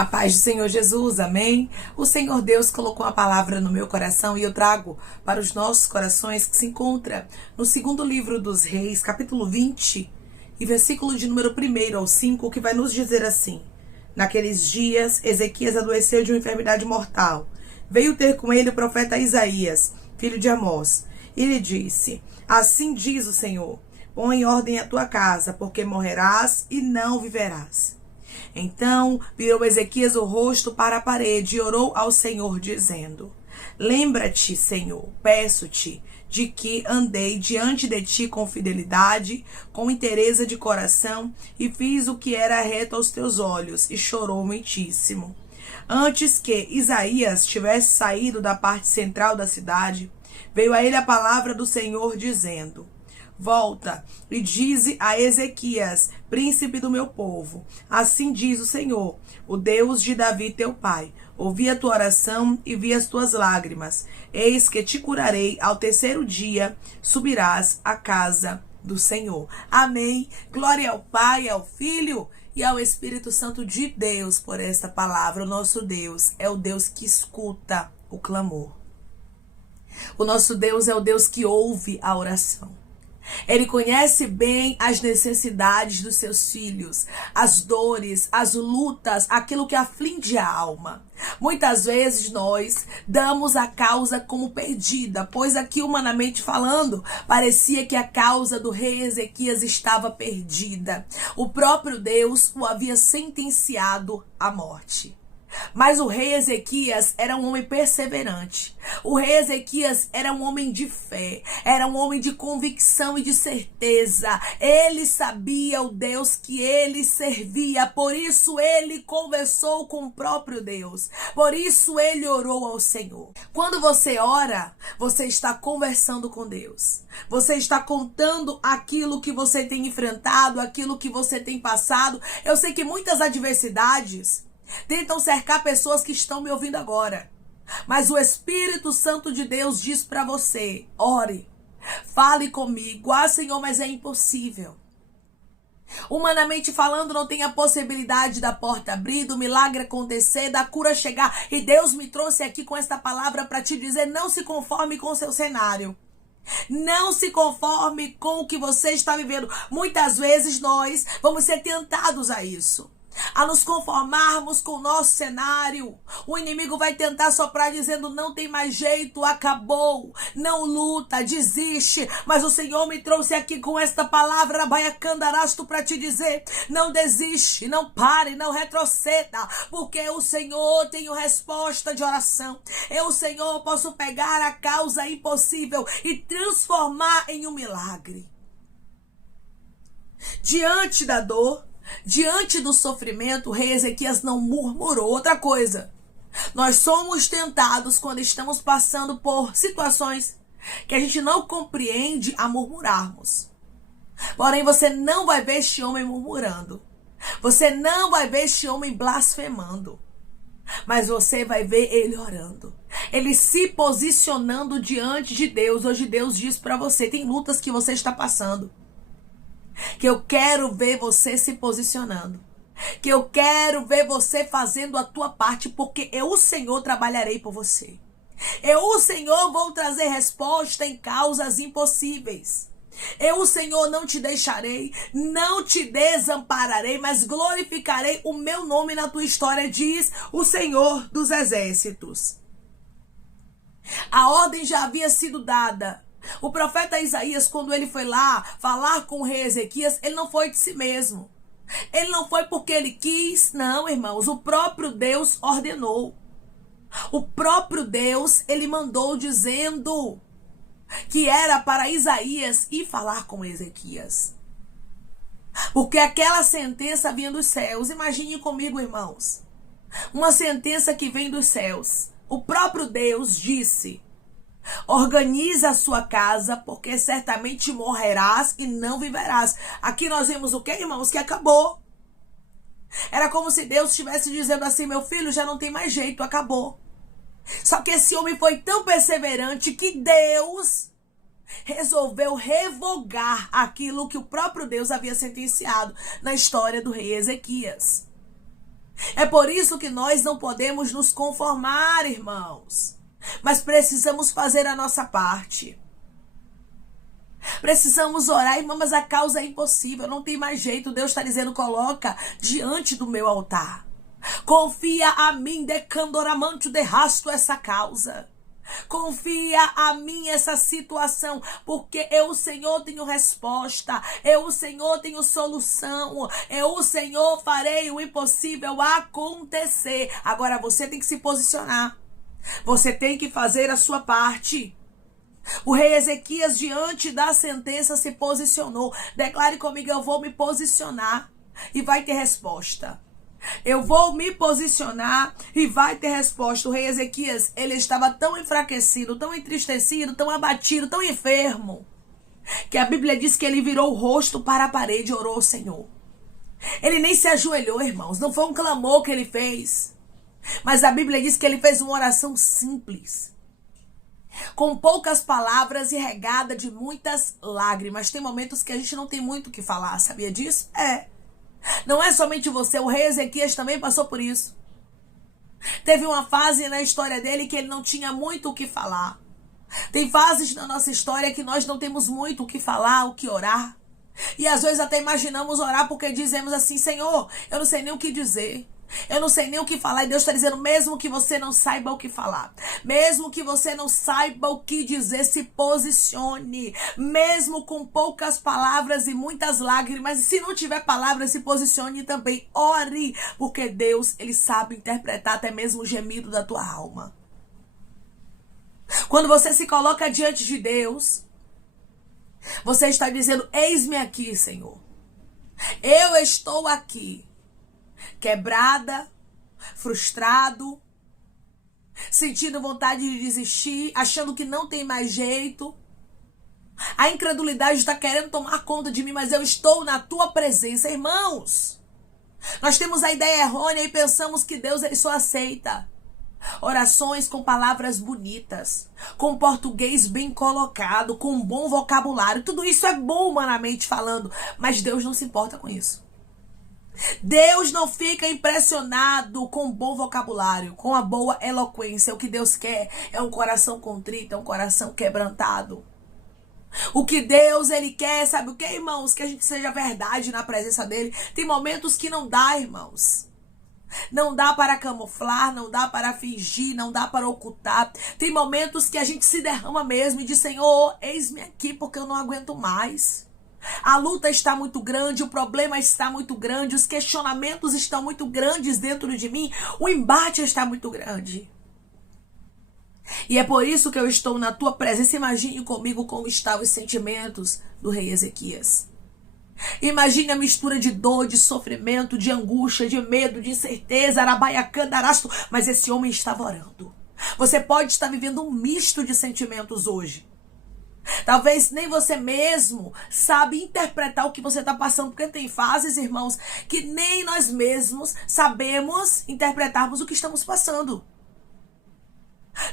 A paz do Senhor Jesus, amém? O Senhor Deus colocou a palavra no meu coração e eu trago para os nossos corações que se encontra no segundo livro dos Reis, capítulo 20, e versículo de número 1 ao 5, que vai nos dizer assim: Naqueles dias, Ezequias adoeceu de uma enfermidade mortal. Veio ter com ele o profeta Isaías, filho de Amós, e lhe disse: Assim diz o Senhor, põe em ordem a tua casa, porque morrerás e não viverás. Então virou Ezequias o rosto para a parede e orou ao Senhor, dizendo: Lembra-te, Senhor, peço-te, de que andei diante de ti com fidelidade, com inteireza de coração, e fiz o que era reto aos teus olhos, e chorou muitíssimo. Antes que Isaías tivesse saído da parte central da cidade, veio a ele a palavra do Senhor, dizendo: Volta e dize a Ezequias, príncipe do meu povo: Assim diz o Senhor, o Deus de Davi teu pai: Ouvi a tua oração e vi as tuas lágrimas. Eis que te curarei, ao terceiro dia subirás à casa do Senhor. Amém. Glória ao Pai, ao Filho e ao Espírito Santo de Deus por esta palavra. O nosso Deus é o Deus que escuta o clamor. O nosso Deus é o Deus que ouve a oração. Ele conhece bem as necessidades dos seus filhos, as dores, as lutas, aquilo que aflige a alma. Muitas vezes nós damos a causa como perdida, pois aqui, humanamente falando, parecia que a causa do rei Ezequias estava perdida. O próprio Deus o havia sentenciado à morte. Mas o rei Ezequias era um homem perseverante. O rei Ezequias era um homem de fé, era um homem de convicção e de certeza. Ele sabia o Deus que ele servia, por isso ele conversou com o próprio Deus. Por isso ele orou ao Senhor. Quando você ora, você está conversando com Deus. Você está contando aquilo que você tem enfrentado, aquilo que você tem passado. Eu sei que muitas adversidades tentam cercar pessoas que estão me ouvindo agora. Mas o Espírito Santo de Deus diz para você: ore, fale comigo. Ah, Senhor, mas é impossível. Humanamente falando, não tem a possibilidade da porta abrir, do milagre acontecer, da cura chegar. E Deus me trouxe aqui com esta palavra para te dizer: não se conforme com o seu cenário. Não se conforme com o que você está vivendo. Muitas vezes nós vamos ser tentados a isso, a nos conformarmos com o nosso cenário. O inimigo vai tentar soprar dizendo: não tem mais jeito, acabou, não luta, desiste. Mas o Senhor me trouxe aqui com esta palavra baiacandarasto para te dizer: não desiste, não pare, não retroceda, porque o Senhor tem resposta de oração. Eu, Senhor, posso pegar a causa impossível e transformar em um milagre. Diante da dor, diante do sofrimento, o rei Ezequias não murmurou. Outra coisa, nós somos tentados quando estamos passando por situações que a gente não compreende a murmurarmos. Porém, você não vai ver este homem murmurando. Você não vai ver este homem blasfemando. Mas você vai ver ele orando. Ele se posicionando diante de Deus. Hoje Deus diz para você: tem lutas que você está passando, que eu quero ver você se posicionando, que eu quero ver você fazendo a tua parte, porque eu, o Senhor, trabalharei por você. Eu, o Senhor, vou trazer resposta em causas impossíveis. Eu, o Senhor, não te deixarei, não te desampararei, mas glorificarei o meu nome na tua história, diz o Senhor dos Exércitos. A ordem já havia sido dada. O profeta Isaías, quando ele foi lá falar com o rei Ezequias, ele não foi de si mesmo. Ele não foi porque ele quis, não, irmãos. O próprio Deus ordenou. O próprio Deus, ele mandou dizendo que era para Isaías ir falar com Ezequias. Porque aquela sentença vinha dos céus. Imagine comigo, irmãos. Uma sentença que vem dos céus. O próprio Deus disse: organiza a sua casa, porque certamente morrerás e não viverás. Aqui nós vemos o que, irmãos? Que acabou. Era como se Deus estivesse dizendo assim: meu filho, já não tem mais jeito, acabou. Só que esse homem foi tão perseverante que Deus resolveu revogar aquilo que o próprio Deus havia sentenciado na história do rei Ezequias. É por isso que nós não podemos nos conformar, irmãos. Mas precisamos fazer a nossa parte. Precisamos orar, irmão, mas a causa é impossível, não tem mais jeito. Deus está dizendo, coloca diante do meu altar. Confia a mim, decandoramante, derrasto essa causa. Confia a mim essa situação, porque eu, o Senhor, tenho resposta. Eu, o Senhor, tenho solução. Eu, o Senhor, farei o impossível acontecer. Agora você tem que se posicionar. Você tem que fazer a sua parte. O rei Ezequias, diante da sentença, se posicionou. Declare comigo, eu vou me posicionar e vai ter resposta. Eu vou me posicionar e vai ter resposta. O rei Ezequias, ele estava tão enfraquecido, tão entristecido, tão abatido, tão enfermo, que a Bíblia diz que ele virou o rosto para a parede e orou ao Senhor. Ele nem se ajoelhou, irmãos. Não foi um clamor que ele fez. Mas a Bíblia diz que ele fez uma oração simples, com poucas palavras e regada de muitas lágrimas. Tem momentos que a gente não tem muito o que falar, sabia disso? Não é somente você, o rei Ezequias também passou por isso. Teve uma fase na história dele que ele não tinha muito o que falar. Tem fases na nossa história que nós não temos muito o que falar, o que orar. E às vezes até imaginamos orar porque dizemos assim, Senhor, eu não sei nem o que dizer. Eu não sei nem o que falar. E Deus está dizendo, mesmo que você não saiba o que falar, mesmo que você não saiba o que dizer, se posicione. Mesmo com poucas palavras e muitas lágrimas. E se não tiver palavras, se posicione também. Ore, porque Deus, ele sabe interpretar até mesmo o gemido da tua alma. Quando você se coloca diante de Deus, você está dizendo, eis-me aqui, Senhor. Eu estou aqui. Quebrada, frustrado, sentindo vontade de desistir, achando que não tem mais jeito. A incredulidade está querendo tomar conta de mim, mas eu estou na tua presença, irmãos. Nós temos a ideia errônea e pensamos que Deus ele só aceita orações com palavras bonitas, com português bem colocado, com um bom vocabulário. Tudo isso é bom humanamente falando, mas Deus não se importa com isso. Deus não fica impressionado com um bom vocabulário, com a boa eloquência. O que Deus quer é um coração contrito, é um coração quebrantado. O que Deus, ele quer, sabe o que, irmãos? Que a gente seja verdade na presença dele. Tem momentos que não dá, irmãos. Não dá para camuflar, não dá para fingir, não dá para ocultar. Tem momentos que a gente se derrama mesmo e diz, Senhor, eis-me aqui porque eu não aguento mais. A luta está muito grande, o problema está muito grande, os questionamentos estão muito grandes dentro de mim, o embate está muito grande. E é por isso que eu estou na tua presença. Imagine comigo como estavam os sentimentos do rei Ezequias. Imagine a mistura de dor, de sofrimento, de angústia, de medo, de incerteza, arabaiacandarasto, mas esse homem estava orando. Você pode estar vivendo um misto de sentimentos hoje. Talvez nem você mesmo sabe interpretar o que você está passando, porque tem fases, irmãos, que nem nós mesmos sabemos interpretarmos o que estamos passando.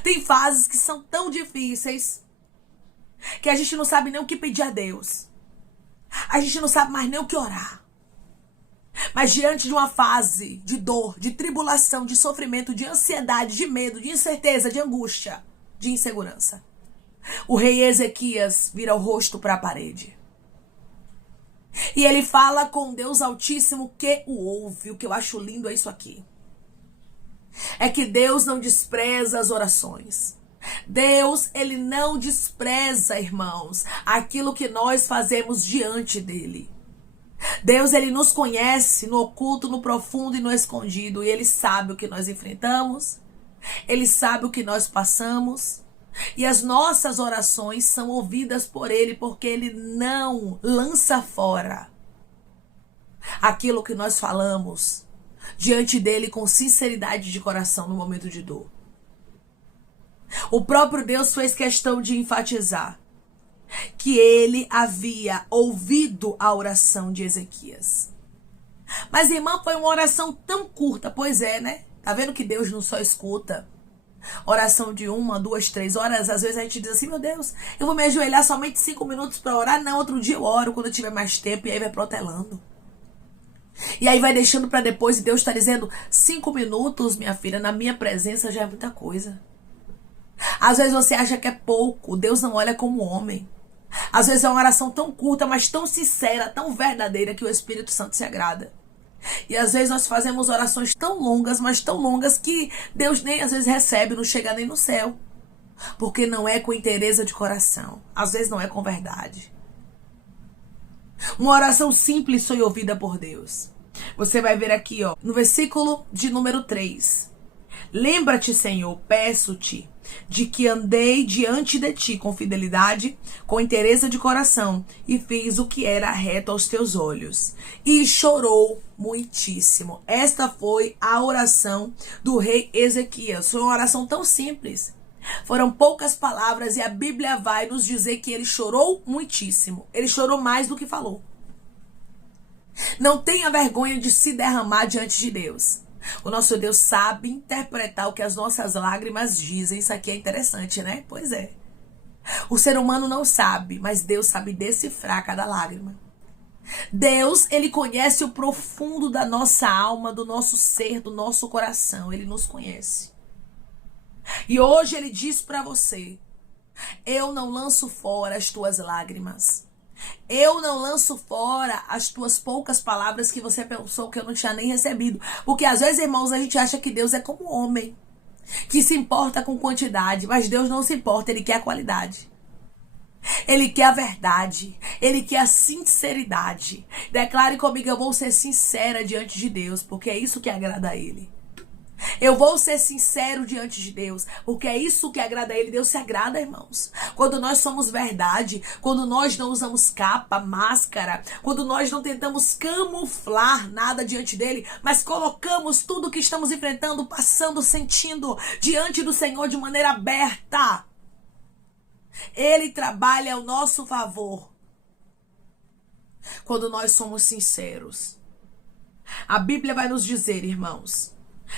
Tem fases que são tão difíceis que a gente não sabe nem o que pedir a Deus. A gente não sabe mais nem o que orar. Mas diante de uma fase de dor, de tribulação, de sofrimento, de ansiedade, de medo, de incerteza, de angústia, de insegurança, o rei Ezequias vira o rosto para a parede. E ele fala com Deus Altíssimo que o ouve. O que eu acho lindo é isso aqui. É que Deus não despreza as orações. Deus, ele não despreza, irmãos, aquilo que nós fazemos diante dele. Deus, ele nos conhece no oculto, no profundo e no escondido. E ele sabe o que nós enfrentamos. Ele sabe o que nós passamos. E as nossas orações são ouvidas por ele, porque ele não lança fora aquilo que nós falamos diante dele com sinceridade de coração no momento de dor. O próprio Deus fez questão de enfatizar que ele havia ouvido a oração de Ezequias. Mas, irmã, foi uma oração tão curta. Pois é, né? Tá vendo que Deus não só escuta oração de 1, 2, 3 horas. Às vezes a gente diz assim, meu Deus, eu vou me ajoelhar somente 5 minutos para orar. Não, outro dia eu oro quando eu tiver mais tempo, e aí vai protelando. E aí vai deixando para depois e Deus está dizendo: 5 minutos, minha filha, na minha presença já é muita coisa. Às vezes você acha que é pouco, Deus não olha como homem. Às vezes é uma oração tão curta, mas tão sincera, tão verdadeira, que o Espírito Santo se agrada. E às vezes nós fazemos orações tão longas, mas tão longas, que Deus nem às vezes recebe, não chega nem no céu. Porque não é com inteireza de coração. Às vezes não é com verdade. Uma oração simples foi ouvida por Deus. Você vai ver aqui, ó, no versículo de número 3. Lembra-te, Senhor, peço-te, de que andei diante de ti com fidelidade, com inteireza de coração, e fiz o que era reto aos teus olhos. E chorou muitíssimo. Esta foi a oração do rei Ezequias. Foi uma oração tão simples. Foram poucas palavras e a Bíblia vai nos dizer que ele chorou muitíssimo. Ele chorou mais do que falou. Não tenha vergonha de se derramar diante de Deus. O nosso Deus sabe interpretar o que as nossas lágrimas dizem. Isso aqui é interessante, né? Pois é. O ser humano não sabe, mas Deus sabe decifrar cada lágrima. Deus, ele conhece o profundo da nossa alma, do nosso ser, do nosso coração. Ele nos conhece. E hoje ele diz para você: eu não lanço fora as tuas lágrimas. Eu não lanço fora as tuas poucas palavras que você pensou que eu não tinha nem recebido. Porque às vezes, irmãos, a gente acha que Deus é como homem, que se importa com quantidade. Mas Deus não se importa, ele quer a qualidade. Ele quer a verdade. Ele quer a sinceridade. Declare comigo: eu vou ser sincera diante de Deus, porque é isso que agrada a ele. Eu vou ser sincero diante de Deus, porque é isso que agrada a ele. Deus se agrada, irmãos, quando nós somos verdade, quando nós não usamos capa, máscara, quando nós não tentamos camuflar nada diante dele, mas colocamos tudo que estamos enfrentando, passando, sentindo diante do Senhor de maneira aberta. Ele trabalha ao nosso favor quando nós somos sinceros. A Bíblia vai nos dizer, irmãos,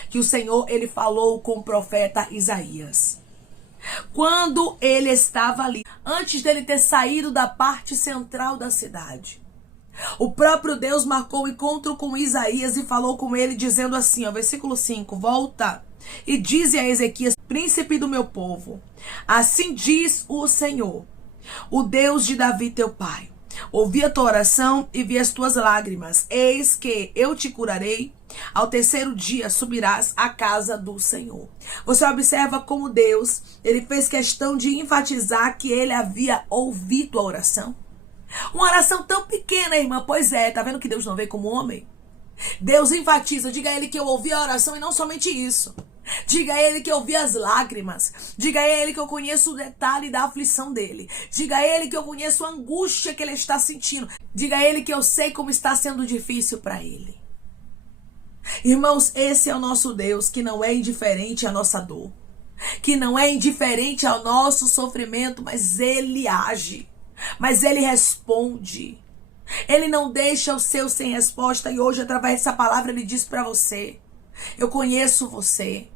que o Senhor, ele falou com o profeta Isaías. Quando ele estava ali, antes dele ter saído da parte central da cidade, o próprio Deus marcou o encontro com Isaías e falou com ele, dizendo assim, ó, versículo 5, volta e dize a Ezequias, príncipe do meu povo, assim diz o Senhor, o Deus de Davi teu pai, ouvi a tua oração e vi as tuas lágrimas, eis que eu te curarei. Ao terceiro dia subirás à casa do Senhor. Você observa como Deus, ele fez questão de enfatizar que ele havia ouvido a oração. Uma oração tão pequena, irmã. Pois é, tá vendo que Deus não vê como homem? Deus enfatiza, diga a ele que eu ouvi a oração e não somente isso. Diga a ele que eu vi as lágrimas. Diga a ele que eu conheço o detalhe da aflição dele. Diga a ele que eu conheço a angústia que ele está sentindo. Diga a ele que eu sei como está sendo difícil para ele. Irmãos, esse é o nosso Deus, que não é indiferente à nossa dor, que não é indiferente ao nosso sofrimento, mas ele age, mas ele responde. Ele não deixa o seu sem resposta. E hoje, através dessa palavra, ele diz para você: eu conheço você,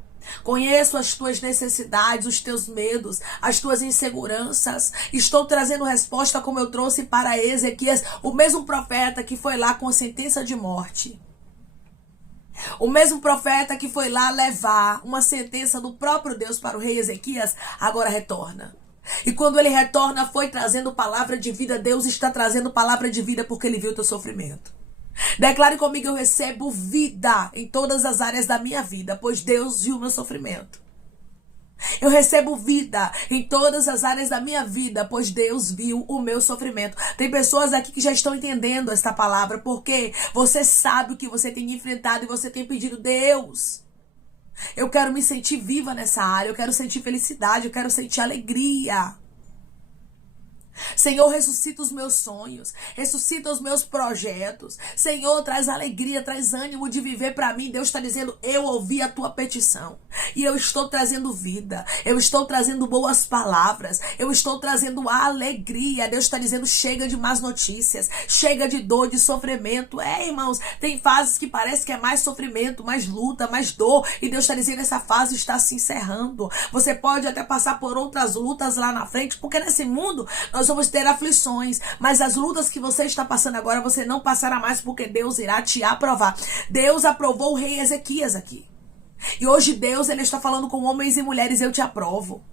conheço as tuas necessidades, os teus medos, as tuas inseguranças. Estou trazendo resposta como eu trouxe para Ezequias, o mesmo profeta que foi lá com a sentença de morte. O mesmo profeta que foi lá levar uma sentença do próprio Deus para o rei Ezequias, agora retorna. E quando ele retorna, foi trazendo palavra de vida. Deus está trazendo palavra de vida porque ele viu o teu sofrimento. Declare comigo: eu recebo vida em todas as áreas da minha vida, pois Deus viu o meu sofrimento. Eu recebo vida em todas as áreas da minha vida, pois Deus viu o meu sofrimento. Tem pessoas aqui que já estão entendendo esta palavra, porque você sabe o que você tem enfrentado e você tem pedido: Deus, eu quero me sentir viva nessa área, eu quero sentir felicidade, eu quero sentir alegria. Senhor, ressuscita os meus sonhos, ressuscita os meus projetos. Senhor, traz alegria, traz ânimo de viver para mim. Deus está dizendo: eu ouvi a tua petição e eu estou trazendo vida, eu estou trazendo boas palavras, eu estou trazendo alegria. Deus está dizendo: chega de más notícias, chega de dor, de sofrimento. Irmãos, tem fases que parece que é mais sofrimento, mais luta, mais dor, e Deus está dizendo: essa fase está se encerrando. Você pode até passar por outras lutas lá na frente, porque nesse mundo nós nós vamos ter aflições, mas as lutas que você está passando agora, você não passará mais, porque Deus irá te aprovar. Deus aprovou o rei Ezequias aqui. E hoje Deus, ele está falando com homens e mulheres: eu te aprovo.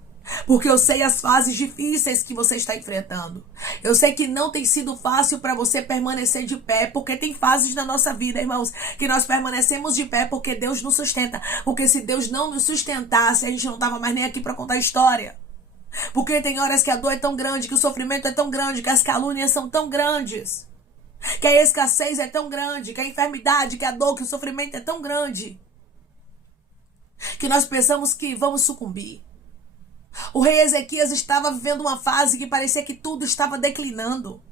Porque eu sei as fases difíceis que você está enfrentando. Eu sei que não tem sido fácil para você permanecer de pé, porque tem fases na nossa vida, irmãos, que nós permanecemos de pé porque Deus nos sustenta. Porque se Deus não nos sustentasse, a gente não estava mais nem aqui para contar história. Porque tem horas que a dor é tão grande, que o sofrimento é tão grande, que as calúnias são tão grandes, que a escassez é tão grande, que a enfermidade, que a dor, que o sofrimento é tão grande, que nós pensamos que vamos sucumbir. O rei Ezequias estava vivendo uma fase que parecia que tudo estava declinando.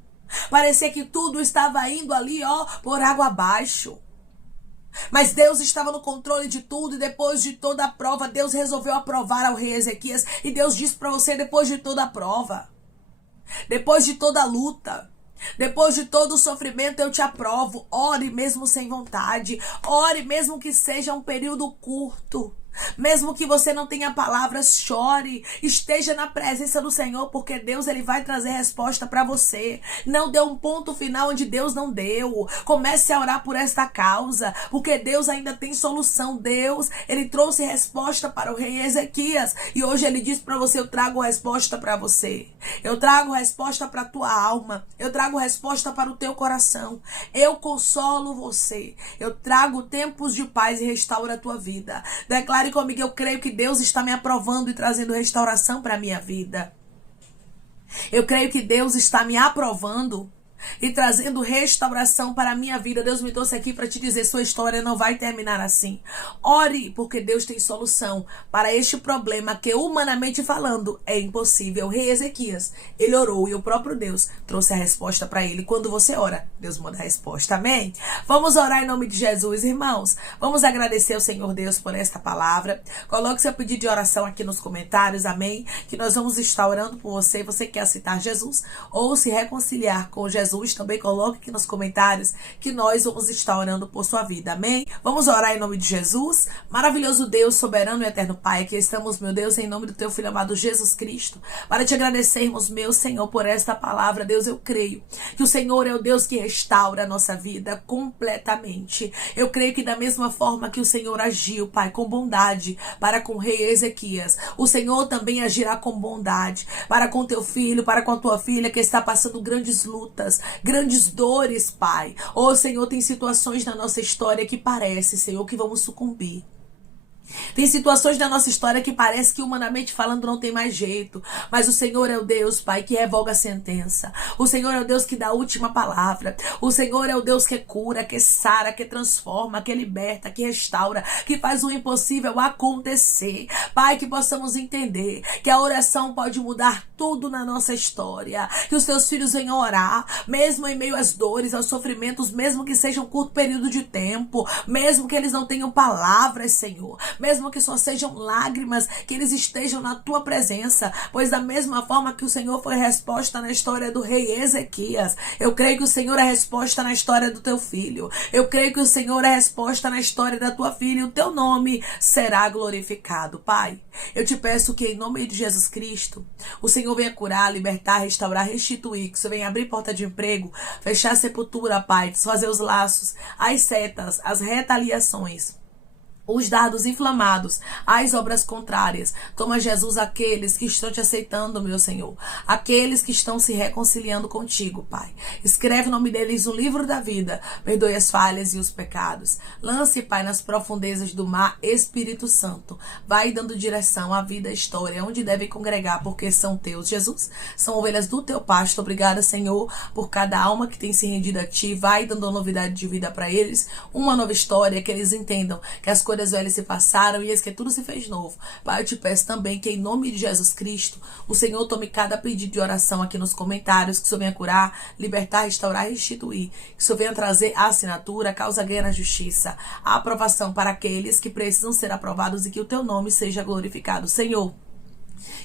Parecia que tudo estava indo ali, por água abaixo. Mas Deus estava no controle de tudo, e depois de toda a prova, Deus resolveu aprovar ao rei Ezequias. E Deus disse para você: depois de toda a prova, depois de toda a luta, depois de todo o sofrimento, eu te aprovo. Ore mesmo sem vontade. Ore mesmo que seja um período curto. Mesmo que você não tenha palavras, chore, esteja na presença do Senhor, porque Deus, ele vai trazer resposta para você. Não dê um ponto final onde Deus não deu. Comece a orar por esta causa, porque Deus ainda tem solução. Deus, ele trouxe resposta para o rei Ezequias, e hoje ele diz para você: eu trago resposta para você. Eu trago resposta para a tua alma. Eu trago resposta para o teu coração. Eu consolo você. Eu trago tempos de paz e restauro a tua vida. Declare comigo: eu creio que Deus está me aprovando e trazendo restauração para a minha vida. Eu creio que Deus está me aprovando e trazendo restauração para a minha vida. Deus me trouxe aqui para te dizer: sua história não vai terminar assim. Ore, porque Deus tem solução para este problema que, humanamente falando, é impossível. O rei Ezequias, ele orou, e o próprio Deus trouxe a resposta para ele. Quando você ora, Deus manda a resposta. Amém? Vamos orar em nome de Jesus, irmãos. Vamos agradecer ao Senhor Deus por esta palavra. Coloque seu pedido de oração aqui nos comentários, amém? Que nós vamos estar orando por você. Você quer aceitar Jesus ou se reconciliar com Jesus? Também coloque aqui nos comentários, que nós vamos estar orando por sua vida, amém? Vamos orar em nome de Jesus. Maravilhoso Deus, soberano e eterno Pai, aqui estamos, meu Deus, em nome do teu Filho amado Jesus Cristo, para te agradecermos, meu Senhor, por esta palavra. Deus, eu creio que o Senhor é o Deus que restaura a nossa vida completamente. Eu creio que da mesma forma que o Senhor agiu, Pai, com bondade para com o rei Ezequias, o Senhor também agirá com bondade para com teu filho, para com a tua filha, que está passando grandes lutas, grandes dores, Pai. Senhor, tem situações na nossa história que parece, Senhor, que vamos sucumbir. Tem situações na nossa história que parece que, humanamente falando, não tem mais jeito. Mas o Senhor é o Deus, Pai, que revoga a sentença. O Senhor é o Deus que dá a última palavra. O Senhor é o Deus que cura, que sara, que transforma, que liberta, que restaura, que faz o impossível acontecer. Pai, que possamos entender que a oração pode mudar tudo na nossa história. Que os teus filhos venham orar, mesmo em meio às dores, aos sofrimentos, mesmo que seja um curto período de tempo, mesmo que eles não tenham palavras, Senhor, mesmo que só sejam lágrimas, que eles estejam na tua presença, pois da mesma forma que o Senhor foi resposta na história do rei Ezequias, eu creio que o Senhor é resposta na história do teu filho. Eu creio que o Senhor é resposta na história da tua filha, e o teu nome será glorificado. Pai, eu te peço que, em nome de Jesus Cristo, o Senhor venha curar, libertar, restaurar, restituir, que o Senhor venha abrir porta de emprego, fechar a sepultura, Pai, desfazer os laços, as setas, as retaliações, os dardos inflamados, as obras contrárias. Toma, Jesus, aqueles que estão te aceitando, meu Senhor, aqueles que estão se reconciliando contigo, Pai. Escreve o nome deles no livro da vida, perdoe as falhas e os pecados. Lance, Pai, nas profundezas do mar, Espírito Santo. Vai dando direção à vida, à história, onde devem congregar, porque são teus, Jesus. São ovelhas do teu pasto. Obrigada, Senhor, por cada alma que tem se rendido a ti. Vai dando novidade de vida para eles, uma nova história, que eles entendam que as coisas velhas se passaram e eis que tudo se fez novo. Pai, eu te peço também que, em nome de Jesus Cristo, o Senhor tome cada pedido de oração aqui nos comentários, que o Senhor venha curar, libertar, restaurar e restituir, que o Senhor venha trazer a assinatura, a causa ganha na justiça, a aprovação para aqueles que precisam ser aprovados, e que o teu nome seja glorificado. Senhor,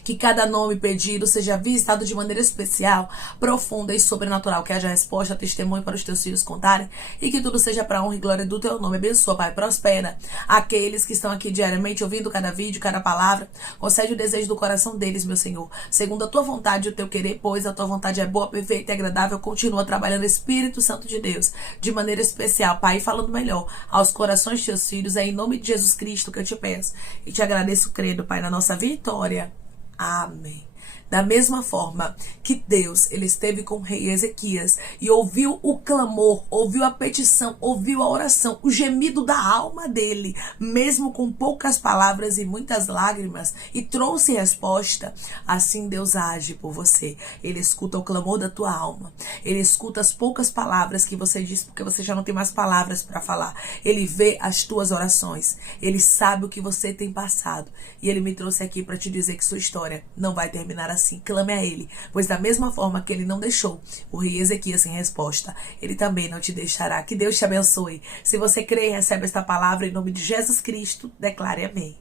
Que cada nome pedido seja visitado de maneira especial, profunda e sobrenatural. Que haja resposta, testemunho para os teus filhos contarem. E que tudo seja para a honra e glória do teu nome. Abençoa, Pai, prospera aqueles que estão aqui diariamente ouvindo cada vídeo, cada palavra. Concede o desejo do coração deles, meu Senhor. Segundo a tua vontade e o teu querer, pois a tua vontade é boa, perfeita e agradável. Continua trabalhando, Espírito Santo de Deus, de maneira especial, Pai, falando melhor aos corações de teus filhos. É em nome de Jesus Cristo que eu te peço. E te agradeço, crendo, Pai, na nossa vitória. Amém. Da mesma forma que Deus, ele esteve com o rei Ezequias e ouviu o clamor, ouviu a petição, ouviu a oração, o gemido da alma dele, mesmo com poucas palavras e muitas lágrimas, e trouxe resposta, assim Deus age por você. Ele escuta o clamor da tua alma, ele escuta as poucas palavras que você diz, porque você já não tem mais palavras para falar. Ele vê as tuas orações, ele sabe o que você tem passado, e ele me trouxe aqui para te dizer que sua história não vai terminar assim. Clame a ele, pois da mesma forma que ele não deixou o rei Ezequias sem resposta, ele também não te deixará. Que Deus te abençoe. Se você crê e recebe esta palavra em nome de Jesus Cristo, declare amém.